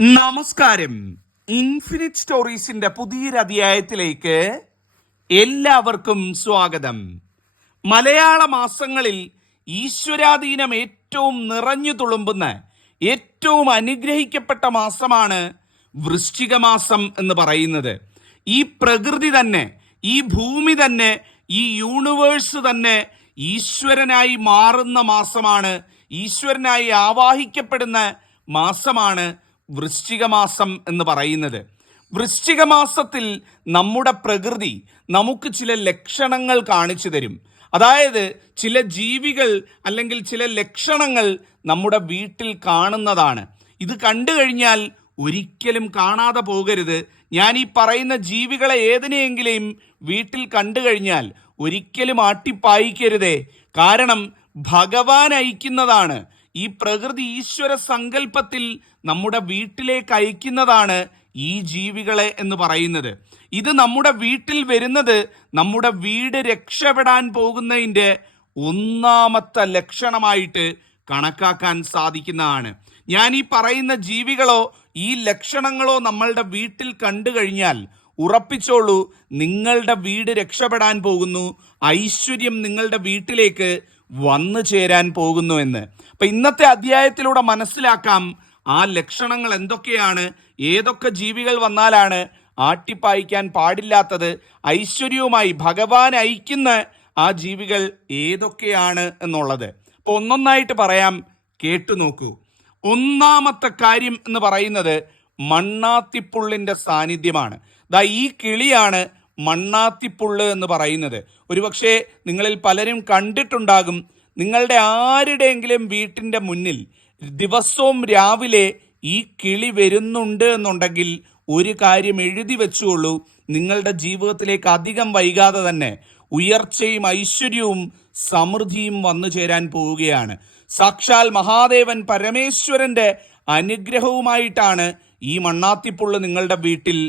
നമസ്കാരം. ഇൻഫിനിറ്റ് സ്റ്റോറീസിന്റെ പുതിയൊരു അധ്യായത്തിലേക്ക് എല്ലാവർക്കും സ്വാഗതം. മലയാള മാസങ്ങളിൽ ഈശ്വരാധീനം ഏറ്റവും നിറഞ്ഞു തുളുമ്പുന്ന ഏറ്റവും അനുഗ്രഹിക്കപ്പെട്ട മാസമാണ് വൃശ്ചിക മാസം എന്ന് പറയുന്നത്. ഈ പ്രകൃതി തന്നെ, ഈ ഭൂമി തന്നെ, ഈ യൂണിവേഴ്സ് തന്നെ ഈശ്വരനായി മാറുന്ന മാസമാണ്, ഈശ്വരനായി ആവാഹിക്കപ്പെടുന്ന മാസമാണ് വൃശ്ചിക മാസം എന്ന് പറയുന്നത്. വൃശ്ചിക മാസത്തിൽ നമ്മുടെ പ്രകൃതി നമുക്ക് ചില ലക്ഷണങ്ങൾ കാണിച്ചു തരും. അതായത് ചില ജീവികൾ അല്ലെങ്കിൽ ചില ലക്ഷണങ്ങൾ നമ്മുടെ വീട്ടിൽ കാണുന്നതാണ്. ഇത് കണ്ടു കഴിഞ്ഞാൽ ഒരിക്കലും കാണാതെ പോകരുത്. ഞാൻ ഈ പറയുന്ന ജീവികളെ ഏതിനെയെങ്കിലും വീട്ടിൽ കണ്ടു കഴിഞ്ഞാൽ ഒരിക്കലും ആട്ടിപ്പായിക്കരുതേ. കാരണം ഭഗവാൻ അയക്കുന്നതാണ്. ഈ പ്രകൃതി ഈശ്വര സങ്കല്പത്തിൽ നമ്മുടെ വീട്ടിലേക്ക് അയക്കുന്നതാണ് ഈ ജീവികളെ എന്ന് പറയുന്നത്. ഇത് നമ്മുടെ വീട്ടിൽ വരുന്നത് നമ്മുടെ വീട് രക്ഷപ്പെടാൻ പോകുന്നതിൻ്റെ ഒന്നാമത്തെ ലക്ഷണമായിട്ട് കണക്കാക്കാൻ സാധിക്കുന്നതാണ്. ഞാൻ ഈ പറയുന്ന ജീവികളോ ഈ ലക്ഷണങ്ങളോ നമ്മളുടെ വീട്ടിൽ കണ്ടു കഴിഞ്ഞാൽ ഉറപ്പിച്ചോളൂ, നിങ്ങളുടെ വീട് രക്ഷപ്പെടാൻ പോകുന്നു, ഐശ്വര്യം നിങ്ങളുടെ വീട്ടിലേക്ക് വന്നു ചേരാൻ പോകുന്നു എന്ന്. അപ്പൊ ഇന്നത്തെ അധ്യായത്തിലൂടെ മനസ്സിലാക്കാം ആ ലക്ഷണങ്ങൾ എന്തൊക്കെയാണ്, ഏതൊക്കെ ജീവികൾ വന്നാലാണ് ആട്ടിപ്പായിക്കാൻ പാടില്ലാത്തത്, ഐശ്വര്യവുമായി ഭഗവാൻ അയക്കുന്ന ആ ജീവികൾ ഏതൊക്കെയാണ് എന്നുള്ളത്. അപ്പൊ ഒന്നൊന്നായിട്ട് പറയാം, കേട്ടു നോക്കൂ. ഒന്നാമത്തെ കാര്യം എന്ന് പറയുന്നത് മണ്ണാത്തിപ്പുള്ളിന്റെ സാന്നിധ്യമാണ്. ദാ ഈ കിളിയാണ് മണ്ണാത്തിപ്പുള്ള് എന്ന് പറയുന്നത്. ഒരുപക്ഷെ നിങ്ങളിൽ പലരും കണ്ടിട്ടുണ്ടാകും. നിങ്ങളുടെ ആരുടെയെങ്കിലും വീട്ടിൻ്റെ മുന്നിൽ ദിവസവും രാവിലെ ഈ കിളി വരുന്നുണ്ട് എന്നുണ്ടെങ്കിൽ ഒരു കാര്യം എഴുതി വെച്ചുകൊള്ളൂ, നിങ്ങളുടെ ജീവിതത്തിലേക്ക് അധികം വൈകാതെ തന്നെ ഉയർച്ചയും ഐശ്വര്യവും സമൃദ്ധിയും വന്നു ചേരാൻ പോവുകയാണ്. സാക്ഷാൽ മഹാദേവൻ പരമേശ്വരന്റെ അനുഗ്രഹവുമായിട്ടാണ് ഈ മണ്ണാത്തിപ്പുള്ള് നിങ്ങളുടെ വീട്ടിൽ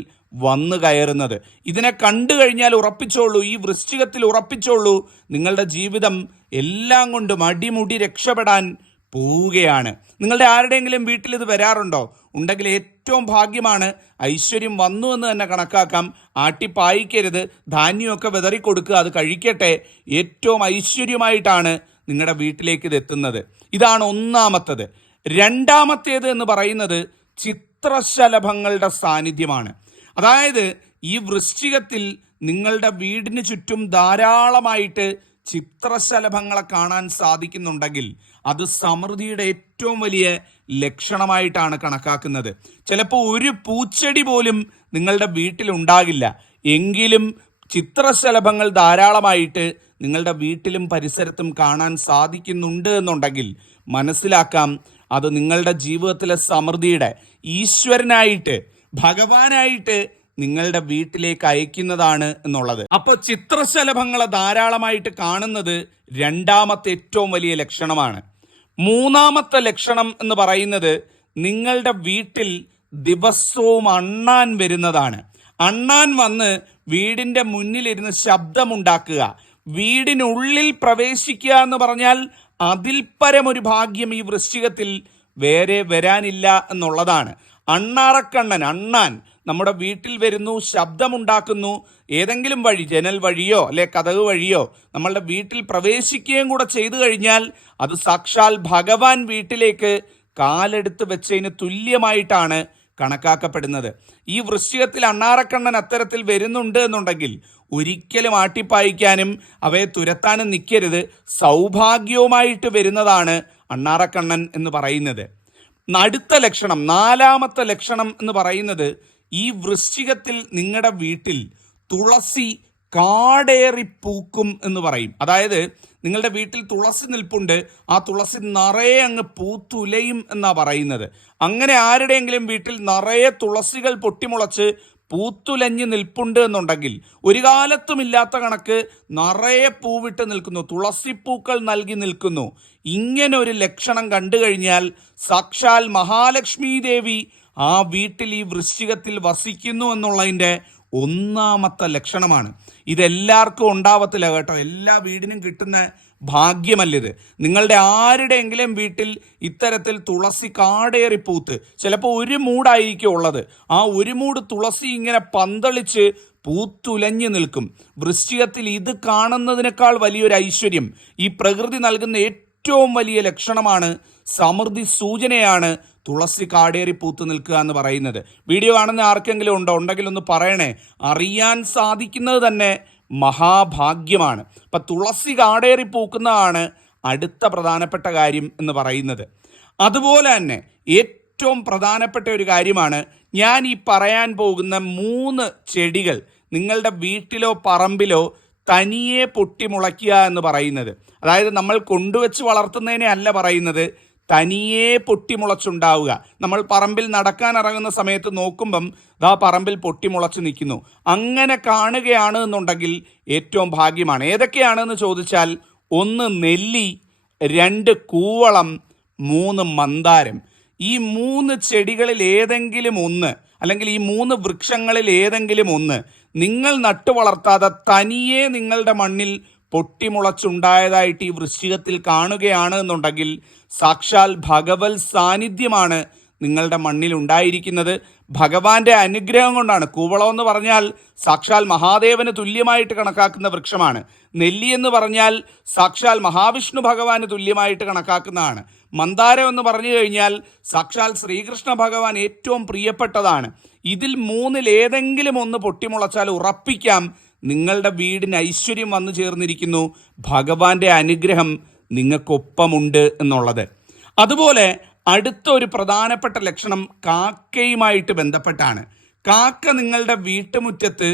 വന്നു കയറുന്നത്. ഇതിനെ കണ്ടു കഴിഞ്ഞാൽ ഉറപ്പിച്ചോളൂ, ഈ വൃശ്ചികത്തിൽ ഉറപ്പിച്ചോളൂ, നിങ്ങളുടെ ജീവിതം എല്ലാം കൊണ്ടും അടിമുടി രക്ഷപ്പെടാൻ പോവുകയാണ്. നിങ്ങളുടെ ആരുടെയെങ്കിലും വീട്ടിൽ ഇത് വരാറുണ്ടോ? ഉണ്ടെങ്കിൽ ഏറ്റവും ഭാഗ്യമാണ്, ഐശ്വര്യം വന്നു എന്ന് തന്നെ കണക്കാക്കാം. ആട്ടിപ്പായിക്കരുത്, ധാന്യമൊക്കെ വിതറിക്കൊടുക്കുക, അത് കഴിക്കട്ടെ. ഏറ്റവും ഐശ്വര്യമായിട്ടാണ് നിങ്ങളുടെ വീട്ടിലേക്ക് ഇത് എത്തുന്നത്. ഇതാണ് ഒന്നാമത്തത്. രണ്ടാമത്തേത് എന്ന് പറയുന്നത് ചിത്രശലഭങ്ങളുടെ സാന്നിധ്യമാണ്. അതായത് ഈ വൃശ്ചികത്തിൽ നിങ്ങളുടെ വീടിന് ചുറ്റും ധാരാളമായിട്ട് ചിത്രശലഭങ്ങളെ കാണാൻ സാധിക്കുന്നുണ്ടെങ്കിൽ അത് സമൃദ്ധിയുടെ ഏറ്റവും വലിയ ലക്ഷണമായിട്ടാണ് കണക്കാക്കുന്നത്. ചിലപ്പോൾ ഒരു പൂച്ചെടി പോലും നിങ്ങളുടെ വീട്ടിൽ ഉണ്ടാകില്ല, എങ്കിലും ചിത്രശലഭങ്ങൾ ധാരാളമായിട്ട് നിങ്ങളുടെ വീട്ടിലും പരിസരത്തും കാണാൻ സാധിക്കുന്നുണ്ട് എന്നുണ്ടെങ്കിൽ മനസ്സിലാക്കാം, അത് നിങ്ങളുടെ ജീവിതത്തിലെ സമൃദ്ധിയുടെ ഈശ്വരനായിട്ട് ഭഗവാനായിട്ട് നിങ്ങളുടെ വീട്ടിലേക്ക് അയക്കുന്നതാണ് എന്നുള്ളത്. അപ്പോൾ ചിത്രശലഭങ്ങളെ ധാരാളമായിട്ട് കാണുന്നത് രണ്ടാമത്തെ ഏറ്റവും വലിയ ലക്ഷണമാണ്. മൂന്നാമത്തെ ലക്ഷണം എന്ന് പറയുന്നത് നിങ്ങളുടെ വീട്ടിൽ ദിവസവും അണ്ണാൻ വരുന്നതാണ്. അണ്ണാൻ വന്ന് വീടിന്റെ മുന്നിലിരുന്ന് ശബ്ദമുണ്ടാക്കുക, വീടിനുള്ളിൽ പ്രവേശിക്കുക എന്ന് പറഞ്ഞാൽ അതിൽ പരം ഒരു ഭാഗ്യം ഈ വൃശ്ചികത്തിൽ വേറെ വരാനില്ല എന്നുള്ളതാണ്. അണ്ണാറക്കണ്ണൻ, അണ്ണാൻ നമ്മുടെ വീട്ടിൽ വരുന്നു, ശബ്ദമുണ്ടാക്കുന്നു. ഏതെങ്കിലും വഴി, ജനൽ വഴിയോ അല്ലെ കതക് വഴിയോ നമ്മളുടെ വീട്ടിൽ പ്രവേശിക്കുകയും കൂടെ ചെയ്തു കഴിഞ്ഞാൽ അത് സാക്ഷാൽ ഭഗവാൻ വീട്ടിലേക്ക് കാലെടുത്ത് വെച്ചതിന് തുല്യമായിട്ടാണ് കണക്കാക്കപ്പെടുന്നത്. ഈ വൃശ്ചികത്തിൽ അണ്ണാറക്കണ്ണൻ അത്തരത്തിൽ വരുന്നുണ്ട് എന്നുണ്ടെങ്കിൽ ഒരിക്കലും ആട്ടിപ്പായിക്കാനും അവയെ തുരത്താനും നിൽക്കരുത്. സൗഭാഗ്യവുമായിട്ട് വരുന്നതാണ് അണ്ണാറക്കണ്ണൻ എന്ന് പറയുന്നത്. അടുത്ത ലക്ഷണം, നാലാമത്തെ ലക്ഷണം എന്ന് പറയുന്നത് ഈ വൃശ്ചികത്തിൽ നിങ്ങളുടെ വീട്ടിൽ തുളസി കാടേറി പൂക്കും എന്ന് പറയും. അതായത് നിങ്ങളുടെ വീട്ടിൽ തുളസി നിൽപ്പുണ്ട്, ആ തുളസി നിറയെ അങ്ങ് പൂത്തുലയും എന്നാ പറയുന്നത്. അങ്ങനെ ആരുടെയെങ്കിലും വീട്ടിൽ നിറയെ തുളസികൾ പൊട്ടിമുളച്ച് പൂത്തുലഞ്ഞ് നിൽപ്പുണ്ട് എന്നുണ്ടെങ്കിൽ ഒരു കാലത്തും ഇല്ലാത്ത കണക്ക് നിറയെ പൂവിട്ട് നിൽക്കുന്നു, തുളസിപ്പൂക്കൾ നൽകി നിൽക്കുന്നു. ഇങ്ങനെ ഒരു ലക്ഷണം കണ്ടു കഴിഞ്ഞാൽ സാക്ഷാൽ മഹാലക്ഷ്മി ദേവി ആ വീട്ടിൽ ഈ വൃശ്ചികത്തിൽ വസിക്കുന്നു എന്നുള്ളതിൻ്റെ ഒന്നാമത്തെ ലക്ഷണമാണ്. ഇതെല്ലാവർക്കും ഉണ്ടാവത്തില്ല കേട്ടോ. എല്ലാ വീടിനും കിട്ടുന്ന ഭാഗ്യമല്ലിത്. നിങ്ങളുടെ ആരുടെയെങ്കിലും വീട്ടിൽ ഇത്തരത്തിൽ തുളസി കാടേറി പൂത്ത്, ചിലപ്പോൾ ഒരു മൂടായിരിക്കും ഉള്ളത്, ആ ഒരു മൂട് തുളസി ഇങ്ങനെ പന്തളിച്ച് പൂത്തുലഞ്ഞു നിൽക്കും. വൃശ്ചികത്തിൽ ഇത് കാണുന്നതിനേക്കാൾ വലിയൊരു ഐശ്വര്യം, ഈ പ്രകൃതി നൽകുന്ന ഏറ്റവും വലിയ ലക്ഷണമാണ്, സമൃദ്ധി സൂചനയാണ് തുളസി കാടേറി പൂത്ത് നിൽക്കുക എന്ന് പറയുന്നത്. വീഡിയോ കാണുന്ന ആർക്കെങ്കിലും ഉണ്ടെങ്കിൽ ഒന്ന് പറയണേ. അറിയാൻ സാധിക്കുന്നത് തന്നെ മഹാഭാഗ്യമാണ്. അപ്പം തുളസി കാടേറി പൂക്കുന്നതാണ് അടുത്ത പ്രധാനപ്പെട്ട കാര്യം എന്ന് പറയുന്നത്. അതുപോലെ തന്നെ ഏറ്റവും പ്രധാനപ്പെട്ട ഒരു കാര്യമാണ് ഞാൻ ഈ പറയാൻ പോകുന്ന 3 ചെടികൾ നിങ്ങളുടെ വീട്ടിലോ പറമ്പിലോ തനിയെ പൊട്ടിമുളയ്ക്കുക എന്ന് പറയുന്നത്. അതായത് നമ്മൾ കൊണ്ടുവച്ച് വളർത്തുന്നതിനെ അല്ല പറയുന്നത്, തനിയെ പൊട്ടിമുളച്ചുണ്ടാവുക. നമ്മൾ പറമ്പിൽ നടക്കാൻ ഇറങ്ങുന്ന സമയത്ത് നോക്കുമ്പം പറമ്പിൽ പൊട്ടിമുളച്ച് നിൽക്കുന്നു. അങ്ങനെ കാണുകയാണ് എന്നുണ്ടെങ്കിൽ ഏറ്റവും ഭാഗ്യമാണ്. ഏതൊക്കെയാണെന്ന് ചോദിച്ചാൽ 1 നെല്ലി, 2 കൂവളം, 3 മന്ദാരം. ഈ 3 ചെടികളിൽ ഏതെങ്കിലും ഒന്ന്, അല്ലെങ്കിൽ ഈ 3 വൃക്ഷങ്ങളിൽ ഏതെങ്കിലും ഒന്ന് നിങ്ങൾ നട്ടു വളർത്താതെ തനിയെ നിങ്ങളുടെ മണ്ണിൽ പൊട്ടിമുളച്ചുണ്ടായതായിട്ട് ഈ വൃശ്ചികത്തിൽ കാണുകയാണ് എന്നുണ്ടെങ്കിൽ സാക്ഷാൽ ഭഗവത് സാന്നിധ്യമാണ് നിങ്ങളുടെ മണ്ണിൽ ഉണ്ടായിരിക്കുന്നത്. ഭഗവാന്റെ അനുഗ്രഹം കൊണ്ടാണ്. കൂവളം എന്ന് പറഞ്ഞാൽ സാക്ഷാൽ മഹാദേവന് തുല്യമായിട്ട് കണക്കാക്കുന്ന വൃക്ഷമാണ്. നെല്ലി എന്ന് പറഞ്ഞാൽ സാക്ഷാൽ മഹാവിഷ്ണു ഭഗവാന് തുല്യമായിട്ട് കണക്കാക്കുന്നതാണ്. മന്ദാരം എന്ന് പറഞ്ഞു കഴിഞ്ഞാൽ സാക്ഷാൽ ശ്രീകൃഷ്ണ ഭഗവാൻ ഏറ്റവും പ്രിയപ്പെട്ടതാണ്. ഇതിൽ 3-ൽ ഏതെങ്കിലും ഒന്ന് പൊട്ടിമുളച്ചാൽ ഉറപ്പിക്കാം നിങ്ങളുടെ വീടിന് ഐശ്വര്യം വന്നു ചേർന്നിരിക്കുന്നു, ഭഗവാന്റെ അനുഗ്രഹം നിങ്ങൾക്കൊപ്പമുണ്ട് എന്നുള്ളത്. അതുപോലെ അടുത്ത ഒരു പ്രധാനപ്പെട്ട ലക്ഷണം കാക്കയുമായിട്ട് ബന്ധപ്പെട്ടാണ്. കാക്ക നിങ്ങളുടെ വീട്ടുമുറ്റത്ത്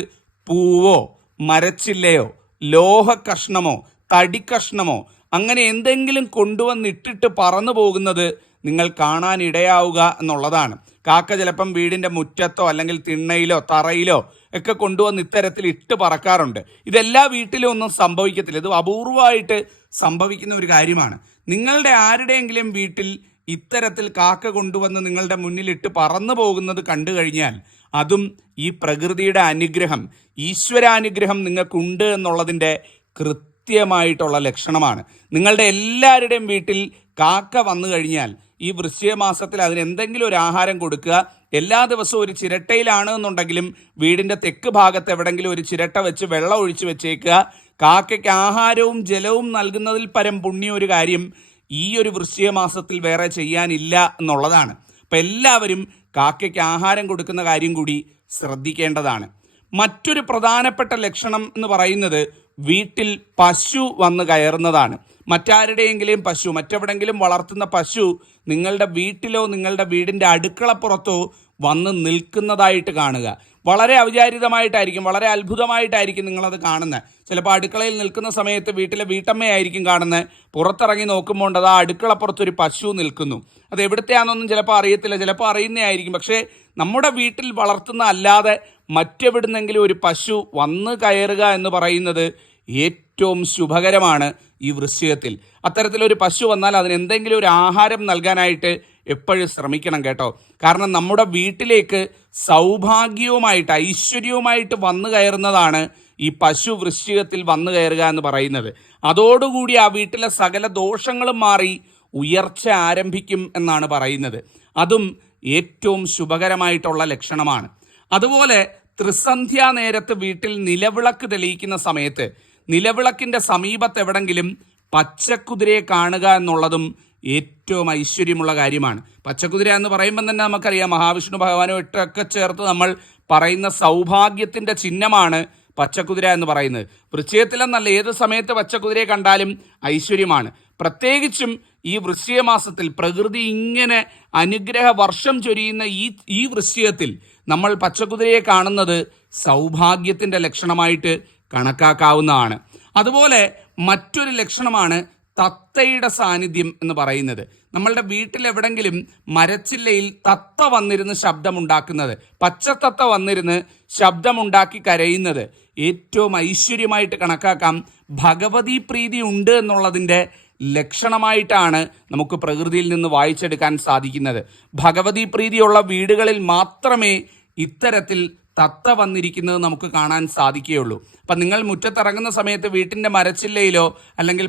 പൂവോ മരച്ചില്ലയോ ലോഹ കഷ്ണമോ തടി കഷ്ണമോ അങ്ങനെ എന്തെങ്കിലും കൊണ്ടുവന്നിട്ടിട്ട് പറന്നു പോകുന്നത് നിങ്ങൾ കാണാൻ ഇടയാവുക എന്നുള്ളതാണ്. കാക്ക ചിലപ്പം വീടിൻ്റെ മുറ്റത്തോ അല്ലെങ്കിൽ തിണ്ണയിലോ തറയിലോ ഒക്കെ കൊണ്ടുവന്ന് ഇത്തരത്തിൽ ഇട്ട് പറക്കാറുണ്ട്. ഇതെല്ലാ വീട്ടിലും ഒന്നും സംഭവിക്കത്തില്ല, ഇത് അപൂർവമായിട്ട് സംഭവിക്കുന്ന ഒരു കാര്യമാണ്. നിങ്ങളുടെ ആരുടെയെങ്കിലും വീട്ടിൽ ഇത്തരത്തിൽ കാക്ക കൊണ്ടുവന്ന് നിങ്ങളുടെ മുന്നിലിട്ട് പറന്നു പോകുന്നത് കണ്ടു കഴിഞ്ഞാൽ അതും ഈ പ്രകൃതിയുടെ അനുഗ്രഹം, ഈശ്വരാനുഗ്രഹം നിങ്ങൾക്കുണ്ട് എന്നുള്ളതിൻ്റെ കൃത്യമായിട്ടുള്ള ലക്ഷണമാണ്. നിങ്ങളുടെ എല്ലാവരുടെയും വീട്ടിൽ കാക്ക വന്നു കഴിഞ്ഞാൽ ഈ വൃശ്ചിക മാസത്തിൽ അതിന് എന്തെങ്കിലും ഒരു ആഹാരം കൊടുക്കുക. എല്ലാ ദിവസവും ഒരു ചിരട്ടയിലാണ് എന്നുണ്ടെങ്കിലും വീടിൻ്റെ തെക്ക് ഭാഗത്ത് എവിടെങ്കിലും ഒരു ചിരട്ട വെച്ച് വെള്ളം ഒഴിച്ച് വെച്ചേക്കുക. കാക്കയ്ക്ക് ആഹാരവും ജലവും നൽകുന്നതിൽ പരം പുണ്യം ഒരു കാര്യം ഈ ഒരു വൃശ്ചിക മാസത്തിൽ വേറെ ചെയ്യാനില്ല എന്നുള്ളതാണ്. അപ്പം എല്ലാവരും കാക്കയ്ക്ക് ആഹാരം കൊടുക്കുന്ന കാര്യം കൂടി ശ്രദ്ധിക്കേണ്ടതാണ്. മറ്റൊരു പ്രധാനപ്പെട്ട ലക്ഷണം എന്ന് പറയുന്നത് വീട്ടിൽ പശു വന്ന് കയറുന്നതാണ്. മറ്റാരുടെയെങ്കിലും പശു, മറ്റെവിടെങ്കിലും വളർത്തുന്ന പശു നിങ്ങളുടെ വീട്ടിലോ നിങ്ങളുടെ വീടിൻ്റെ അടുക്കളപ്പുറത്തോ വന്ന് നിൽക്കുന്നതായിട്ട് കാണുക. വളരെ ഔചാരിതമായിട്ടായിരിക്കും, വളരെ അത്ഭുതമായിട്ടായിരിക്കും നിങ്ങളത് കാണുന്നത്. ചിലപ്പോൾ അടുക്കളയിൽ നിൽക്കുന്ന സമയത്ത് വീട്ടിലെ വീട്ടമ്മയായിരിക്കും കാണുന്നത്. പുറത്തിറങ്ങി നോക്കുമ്പോൾ അത് ആ അടുക്കളപ്പുറത്തൊരു പശു നിൽക്കുന്നു. അത് എവിടുത്തെയാണെന്നൊന്നും ചിലപ്പോൾ അറിയത്തില്ല, ചിലപ്പോൾ അറിയുന്നതായിരിക്കും. പക്ഷേ നമ്മുടെ വീട്ടിൽ വളർത്തുന്ന അല്ലാതെ മറ്റെവിടുന്നെങ്കിലും ഒരു പശു വന്ന് കയറുക എന്ന് പറയുന്നത് ഏറ്റവും ശുഭകരമാണ് ഈ വൃശ്ചികത്തിൽ. അത്തരത്തിലൊരു പശു വന്നാൽ അതിന് എന്തെങ്കിലും ഒരു ആഹാരം നൽകാനായിട്ട് എപ്പോഴും ശ്രമിക്കണം കേട്ടോ. കാരണം നമ്മുടെ വീട്ടിലേക്ക് സൗഭാഗ്യവുമായിട്ട് ഐശ്വര്യവുമായിട്ട് വന്നു കയറുന്നതാണ് ഈ പശു വൃശ്ചികത്തിൽ വന്നു കയറുക എന്ന് പറയുന്നത്. അതോടുകൂടി ആ വീട്ടിലെ സകല ദോഷങ്ങളും മാറി ഉയർച്ച ആരംഭിക്കും എന്നാണ് പറയുന്നത്. അതും ഏറ്റവും ശുഭകരമായിട്ടുള്ള ലക്ഷണമാണ്. അതുപോലെ ത്രിസന്ധ്യാ നേരത്ത് വീട്ടിൽ നിലവിളക്ക് തെളിയിക്കുന്ന സമയത്ത് നിലവിളക്കിൻ്റെ സമീപത്ത് എവിടെങ്കിലും പച്ചക്കുതിരയെ കാണുക എന്നുള്ളതും ഏറ്റവും ഐശ്വര്യമുള്ള കാര്യമാണ്. പച്ചക്കുതിര എന്ന് പറയുമ്പം തന്നെ നമുക്കറിയാം മഹാവിഷ്ണു ഭഗവാനുമായിട്ടൊക്കെ ചേർത്ത് നമ്മൾ പറയുന്ന സൗഭാഗ്യത്തിൻ്റെ ചിഹ്നമാണ് പച്ചക്കുതിര എന്ന് പറയുന്നത്. വൃശ്ചികത്തിലെന്നല്ല, ഏത് സമയത്ത് പച്ചക്കുതിരയെ കണ്ടാലും ഐശ്വര്യമാണ്. പ്രത്യേകിച്ചും ഈ വൃശ്ചിക മാസത്തിൽ പ്രകൃതി ഇങ്ങനെ അനുഗ്രഹ വർഷം ചൊരിയുന്ന ഈ വൃശ്ചികത്തിൽ നമ്മൾ പച്ചക്കുതിരയെ കാണുന്നത് സൗഭാഗ്യത്തിൻ്റെ ലക്ഷണമായിട്ട് കണക്കാക്കാവുന്നതാണ്. അതുപോലെ മറ്റൊരു ലക്ഷണമാണ് തത്തയുടെ സാന്നിധ്യം എന്ന് പറയുന്നത്. നമ്മളുടെ വീട്ടിൽ എവിടെങ്കിലും മരച്ചില്ലയിൽ തത്ത വന്നിരുന്ന് ശബ്ദമുണ്ടാക്കുന്നത്, പച്ചത്തത്ത വന്നിരുന്ന് ശബ്ദമുണ്ടാക്കി കരയുന്നത് ഏറ്റവും ഐശ്വര്യമായിട്ട് കണക്കാക്കാം. ഭഗവതി പ്രീതി ഉണ്ട് എന്നുള്ളതിൻ്റെ ലക്ഷണമായിട്ടാണ് നമുക്ക് പ്രകൃതിയിൽ നിന്ന് വായിച്ചെടുക്കാൻ സാധിക്കുന്നത്. ഭഗവതി പ്രീതിയുള്ള വീടുകളിൽ മാത്രമേ ഇത്തരത്തിൽ തത്ത വന്നിരിക്കുന്നത് നമുക്ക് കാണാൻ സാധിക്കുകയുള്ളൂ. അപ്പം നിങ്ങൾ മുറ്റത്തിറങ്ങുന്ന സമയത്ത് വീട്ടിൻ്റെ മരച്ചില്ലയിലോ അല്ലെങ്കിൽ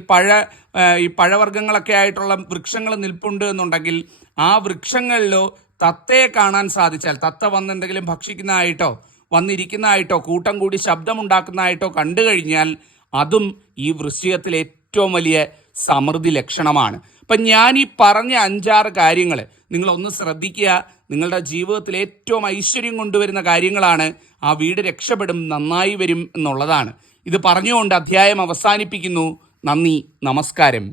ഈ പഴവർഗ്ഗങ്ങളൊക്കെ ആയിട്ടുള്ള വൃക്ഷങ്ങൾ നിൽപ്പുണ്ട് എന്നുണ്ടെങ്കിൽ ആ വൃക്ഷങ്ങളിലോ തത്തയെ കാണാൻ സാധിച്ചാൽ, തത്ത വന്ന് എന്തെങ്കിലും ഭക്ഷിക്കുന്നതായിട്ടോ വന്നിരിക്കുന്നതായിട്ടോ കൂട്ടം കൂടി ശബ്ദമുണ്ടാക്കുന്നതായിട്ടോ കണ്ടു കഴിഞ്ഞാൽ അതും ഈ വൃശ്ചികത്തിലെ ഏറ്റവും വലിയ സമൃദ്ധി ലക്ഷണമാണ്. അപ്പം ഞാൻ ഈ പറഞ്ഞ 5-6 കാര്യങ്ങൾ നിങ്ങളൊന്ന് ശ്രദ്ധിക്കുക. നിങ്ങളുടെ ജീവിതത്തിൽ ഏറ്റവും ഐശ്വര്യം കൊണ്ടുവരുന്ന കാര്യങ്ങളാണ്. ആ വീട് രക്ഷപ്പെടും, നന്നായി വരും എന്നുള്ളതാണ്. ഇത് പറഞ്ഞുകൊണ്ട് അധ്യായം അവസാനിപ്പിക്കുന്നു. നന്ദി, നമസ്കാരം.